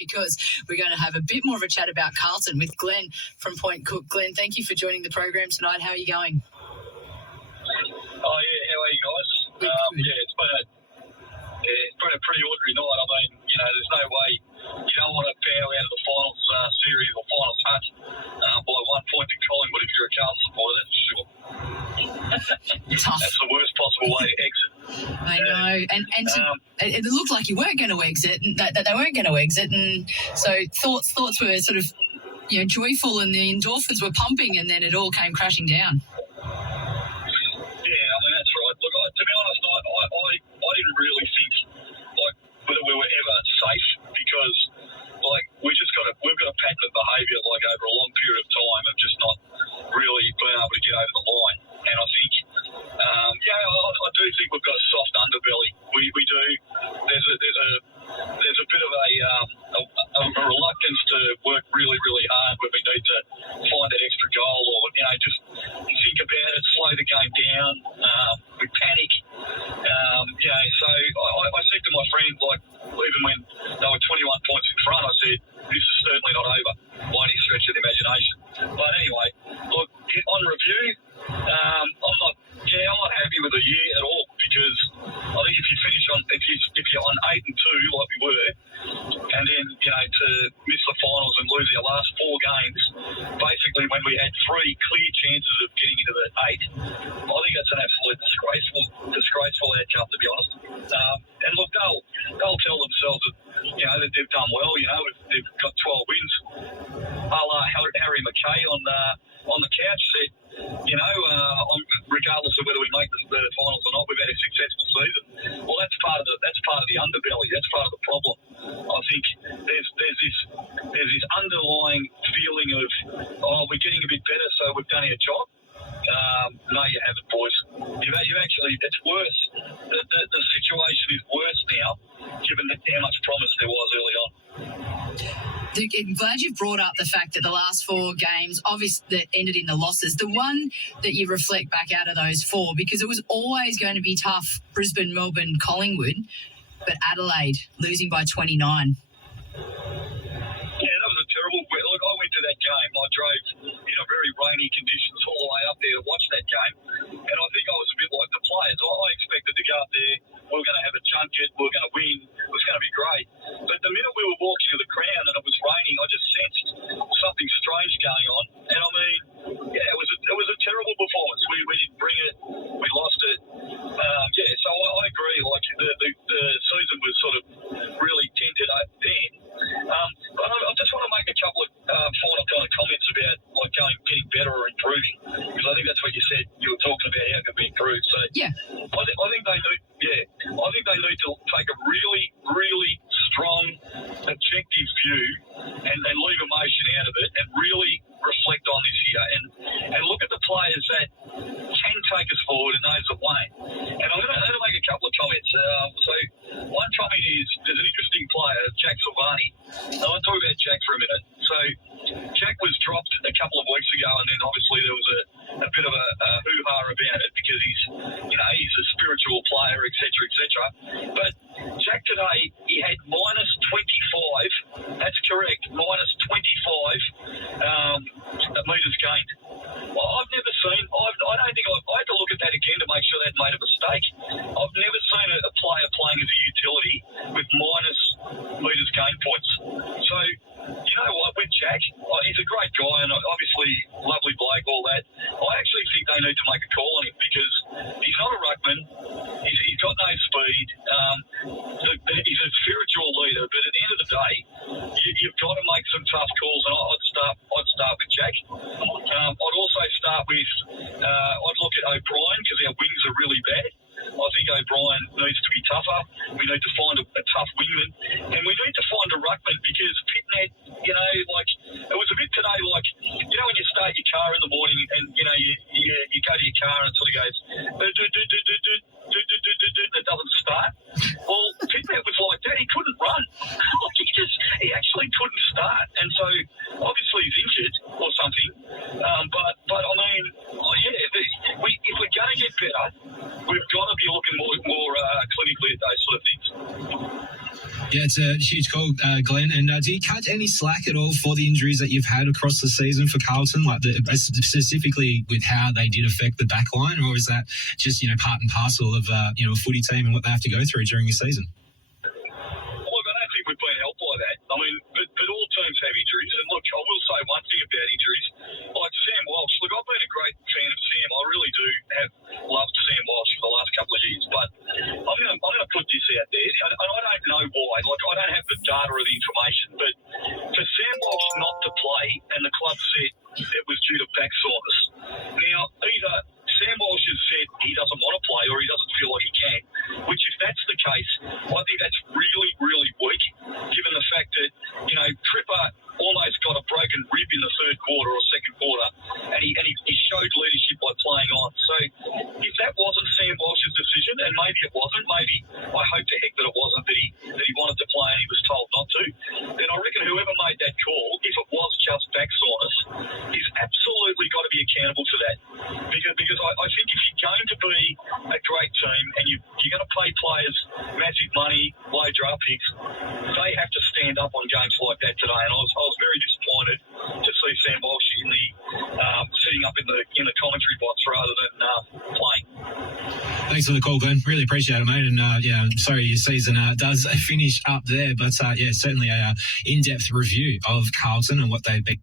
because we're going to have a bit more of a chat about Carlton with Glen from Point Cook. Glen, thank you for joining the program tonight. How are you going? Oh, yeah, how are you guys? It's been a pretty ordinary night. I mean, there's no way you don't want to bow out of the finals series or finals hunt by 1 point to Collingwood if you're a Carlton supporter, that's for sure. Tough. That's the worst possible way to exit. I know. It looked like you weren't going to exit, that they weren't going to exit. And so thoughts were sort of, joyful and the endorphins were pumping, and then it all came crashing down. Yeah, I mean, that's right. Look, to be honest, I didn't really think, whether we were ever safe because, we've got a pattern of behaviour, over a long period of time of just not really being able to get over the line. And I think, I do think we've got a soft underbelly. We do. There's a bit of a reluctance to work really, really hard when we need to find that extra goal or, just think about it, slow the game down. We panic. So I said to my friends, even when they were 21 points in front, I said, this is certainly not over by any stretch of the imagination. But anyway, look, on review, I'm not happy with the year at all because I think if you're on 8-2 like we were, and then to miss the finals and lose our last 4 games, basically when we had 3 clear chances of getting into the 8, I think that's an absolute disgraceful outcome, to be honest. And look, they'll tell themselves that they've done well. They've got 12 wins. Harry McKay on the couch said, regardless of whether we make the finals or not, we've had a successful season. Well, that's part of the underbelly. That's part of the problem. I think there's this underlying feeling of, we're getting a bit better, so we've done our job. No, you haven't, boys. You've actually, it's worse. The situation is worse now, given how much promise there was early on. I'm glad you've brought up the fact that the last 4 games, obviously, that ended in the losses. The one that you reflect back out of those 4, because it was always going to be tough, Brisbane, Melbourne, Collingwood, but Adelaide losing by 29. Yeah, that was a terrible. Look, I went to that game. I drove in a very rainy conditions all the way up there to watch that game, and I think I was a bit like the players. I expected to go up there. We were going to have a junket. We were going to win. It was going to be great. But the minute we were walking to the Crown and it was raining, I just sensed something strange going on. And I mean, it was a terrible performance. We didn't bring it. We lost it. So I agree. The season was sort of really tinted then. But I just want to make a couple of final kind of comments about getting better or improving, because I think that's what you said. You were talking about how it can be improved. So yeah, I think they do. Yeah, I think they need to take a really, really strong, objective view and leave emotion out of it and really reflect on this year and look at the players that can take us forward and those that won't. And I'm going to make a couple of comments. So one comment is there's an interesting player, Jack Silvani. I want to talk about Jack for a minute. So Jack was dropped a couple of weeks ago, and then obviously there was a bit of a hoo-ha about it because he's a spiritual player, etc., etc. But Jack today, he had minus 25. That's correct, minus 25 metres gained. Well, I've never seen. I don't think I had to look at that again to make sure they'd made a mistake. I've never seen a player playing as a utility with minus metres gain points. So, you know what, with Jack, he's a great guy and obviously lovely bloke, all that. I actually think they need to make a call on him because he's not a ruckman. He's got no speed. He's a spiritual leader, but at the end of the day, you've got to make some tough calls, and I'd start with Jack. I'd also start with I'd look at O'Brien because our wings are really bad. I think O'Brien needs to be tougher. We need to find a tough wingman, and we need to find a ruckman because Pitnet, it was a bit today when you start your car in the morning and you go to your car and it sort of goes it doesn't start. Well, Pitnet was like that. He couldn't run. He actually couldn't start, and so obviously he's injured or something. But I mean, if we're going to get better, we've got to be looking more clinically at those sort of things. Yeah, it's a huge call, Glenn. And do you cut any slack at all for the injuries that you've had across the season for Carlton, like specifically with how they did affect the back line, or is that just, part and parcel of, a footy team and what they have to go through during a season? Look, I don't think we've been helped by that. I mean, but all teams have injuries. And look, I will say one thing about injuries. Like Sam Walsh, look, I've been a great fan of Sam. I really do have loved Sam Walsh for the last couple of years. But I'm going to put this out there. And I don't know why. Like, I don't have the data or the information. But for Sam Walsh not to play, and the club said it was due to back soreness. Now, either Sam Walsh has said he doesn't want to play or he doesn't feel like he can, which if that's the case, I think that's really, really weak, given the fact that, Tripper almost got a broken rib in the third quarter or second quarter, and he showed leadership by playing on. So if that wasn't Sam Walsh's decision, and maybe it wasn't, maybe I hope to heck that it wasn't, that he wanted to play and he was told not to, then I reckon whoever made that call, if it was just back soreness, is absolutely got to be accountable for that. Because I think if you're going to be a great team and you're going to pay players massive money, low draft picks, they have to stand up on games like that today. And I was very disappointed to see Sam Walsh sitting up in the commentary box rather than playing. Thanks for the call, Glenn. Really appreciate it, mate. And I'm sorry your season does finish up there, but certainly a in-depth review of Carlton and what they've been